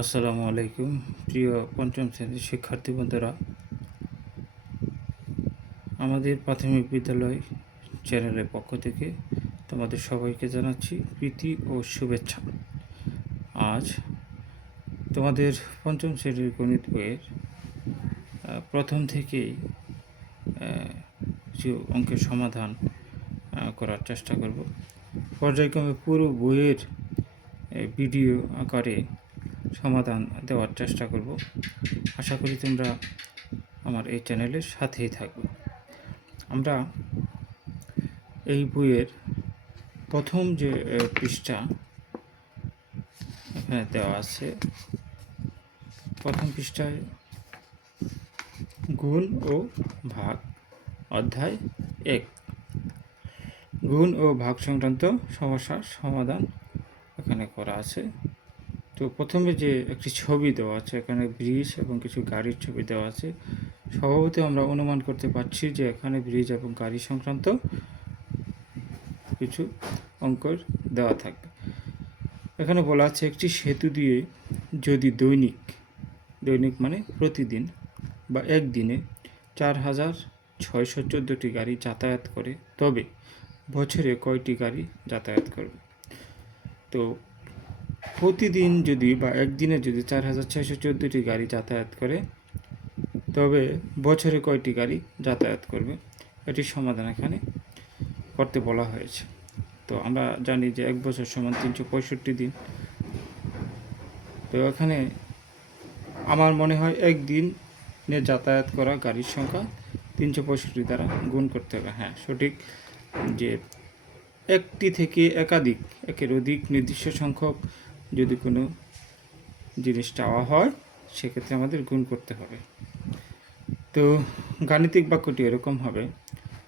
আসসালামু আলাইকুম প্রিয় পঞ্চম শ্রেণীর শিক্ষার্থী বন্ধুরা, আমাদের প্রাথমিক বিদ্যালয় চ্যানেলের পক্ষ থেকে তোমাদের সবাইকে জানাচ্ছি প্রীতি ও শুভেচ্ছা। আজ তোমাদের পঞ্চম শ্রেণীর গণিত বইয়ের প্রথম থেকেই কিছু অঙ্কের সমাধান করার চেষ্টা করব। পর্যায়ক্রমে পুরো বইয়ের ভিডিও আকারে সমাধান দেওয়ার চেষ্টা করব। আশা করি তোমরা আমার এই চ্যানেলের সাথেই থাকবে। আমরা এই বইয়ের প্রথম যে পৃষ্ঠা এখানে দেওয়া আছে, প্রথম পৃষ্ঠায় গুণ ও ভাগ অধ্যায় 1 গুণ ও ভাগ সংক্রান্ত সমস্যার সমাধান এখানে করা আছে। তো প্রথমে যে একটি ছবি দেওয়া আছে, এখানে ব্রিজ এবং কিছু গাড়ির ছবি দেওয়া আছে। স্বভাবতই আমরা অনুমান করতে পারছি যে এখানে ব্রিজ এবং গাড়ি সংক্রান্ত কিছু অঙ্ক দেওয়া থাকবে। এখানে বলা আছে একটি সেতু দিয়ে যদি দৈনিক মানে প্রতিদিন বা একদিনে 4614টি গাড়ি যাতায়াত করে, তবে বছরে কয়টি গাড়ি যাতায়াত করবে? তো প্রতিদিন যদি বা একদিনে যদি 4614টি গাড়ি যাতায়াত করে, তবে বছরে কয়টি গাড়ি যাতায়াত করবে, এটির সমাধান এখানে করতে বলা হয়েছে। তো আমরা জানি যে এক বছর সমান 365 দিন। তো এখানে আমার মনে হয় একদিনে যাতায়াত করা গাড়ির সংখ্যা 365 দ্বারা গুণ করতে হবে। হ্যাঁ, সঠিক, যে একটি থেকে একের অধিক নির্দিষ্ট সংখ্যক যদি কোনো জিনিস চাওয়া হয়, সেক্ষেত্রে আমাদের গুণ করতে হবে। তো গাণিতিক বাক্যটি এরকম হবে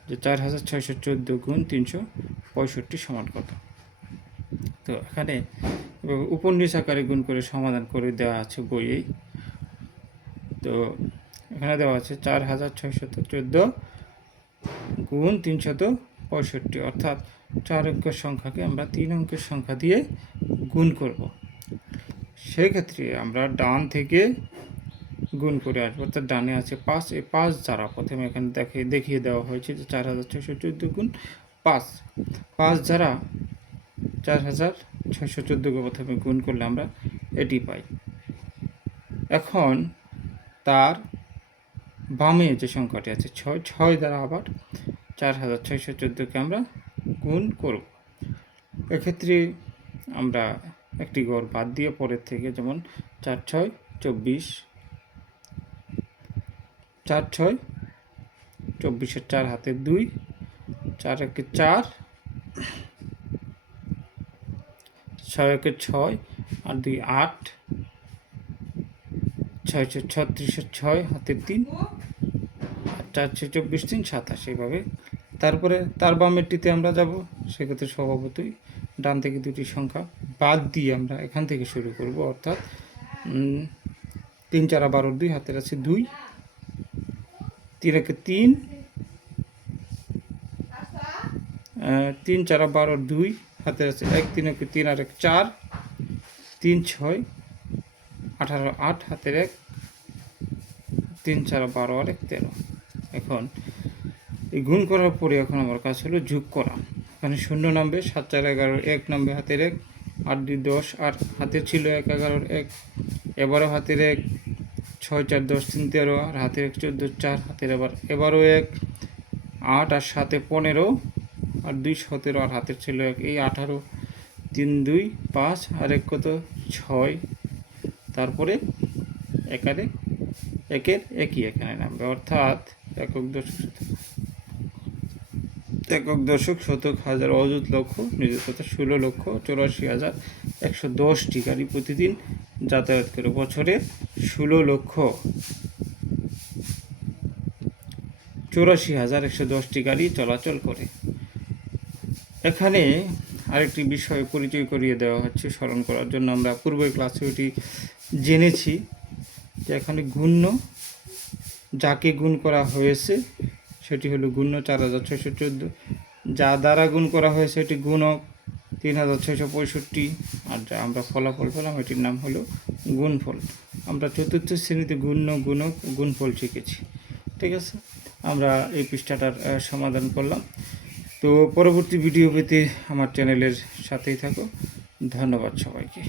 যে 4614 গুণ 365 সমান কত। তো এখানে উপনিষ আকারে গুণ করে সমাধান করে দেওয়া আছে বইয়েই। তো এখানে দেওয়া আছে 4614 গুণ 365, অর্থাৎ 4 অঙ্কের সংখ্যাকে আমরা 3 অঙ্কের সংখ্যা দিয়ে গুণ করব। সেক্ষেত্রে আমরা ডান থেকে গুণ করে আসবো, অর্থাৎ ডানে আছে 5। এই 5 দ্বারা প্রথমে এখানে দেখিয়ে দেওয়া হয়েছে যে 4614 গুণ 5 দ্বারা 4614কে প্রথমে গুণ করলে আমরা এটি পাই। এখন তার বামে যে সংখ্যাটি আছে 6 দ্বারা আবার 4614কে আমরা গুণ করব। এক্ষেত্রে আমরা একটি গড় বাদ দিয়ে পরের থেকে, যেমন 4 6 24, 4 6 24-এর 4 হাতে 2, 4 1 4, 6 1 6 আর 2 8, 6 36-এর 6 হাতে 3 আর 4 24 3 27, এইভাবে। তারপরে তার বামেরটিতে আমরা যাব। সেক্ষেত্রে স্বভাবতই ডান থেকে দুটি সংখ্যা বাদ দিয়ে আমরা এখান থেকে শুরু করব, অর্থাৎ 3 4 12 2 হাতের আছে 2, 3 1 3, 3 4 12 2 হাতের আছে 1, 3 1 3 আর 1 4, 3 6 18 8 হাতের 1, 3 4 12 আর 1 13। এখন এই গুণ করার পরে এখন আমার কাজ হলো যোগ করা। এখানে 0 নামবে, 7 4 11 1 নামবে হাতের 1, 8 2 10 আর হাতের ছিল 1 11 1, এবারও হাতের 1, 6 4 10 3 13 আর হাতের 1 14 4 হাতের এবারও 1, 8 আর 7 15 আর 2 17 আর হাতের ছিল 1, এই 18, 3 2 5 আর 1 কত 6। তারপরে একের একই এখানে নামবে, অর্থাৎ একক দশক শতক হাজার অযুত লক্ষ নিযুত, 16,84,110টি গাড়ি প্রতিদিন যাতায়াত করে, বছরে 16,84,110টি গাড়ি চলাচল করে। এখানে আরেকটি বিষয় পরিচয় করিয়ে দেওয়া হচ্ছে স্মরণ করার জন্য। আমরা পূর্বের ক্লাসে ওটি জেনেছি যে এখানে গুণ্য যাকে গুণ করা হয়েছে সেটি হলো গুণ্য 4614, যা দ্বারা গুণ করা হয়েছে এটি গুণক 3665, আর যা আমরা ফলাফল পেলাম এটির নাম হলো গুণফল। আমরা চতুর্থ শ্রেণীতে গুণক গুণফল শিখেছি। ঠিক আছে, আমরা এই পৃষ্ঠাটার সমাধান করলাম। তো পরবর্তী ভিডিও পেতে আমার চ্যানেলের সাথেই থাকো। ধন্যবাদ সবাইকে।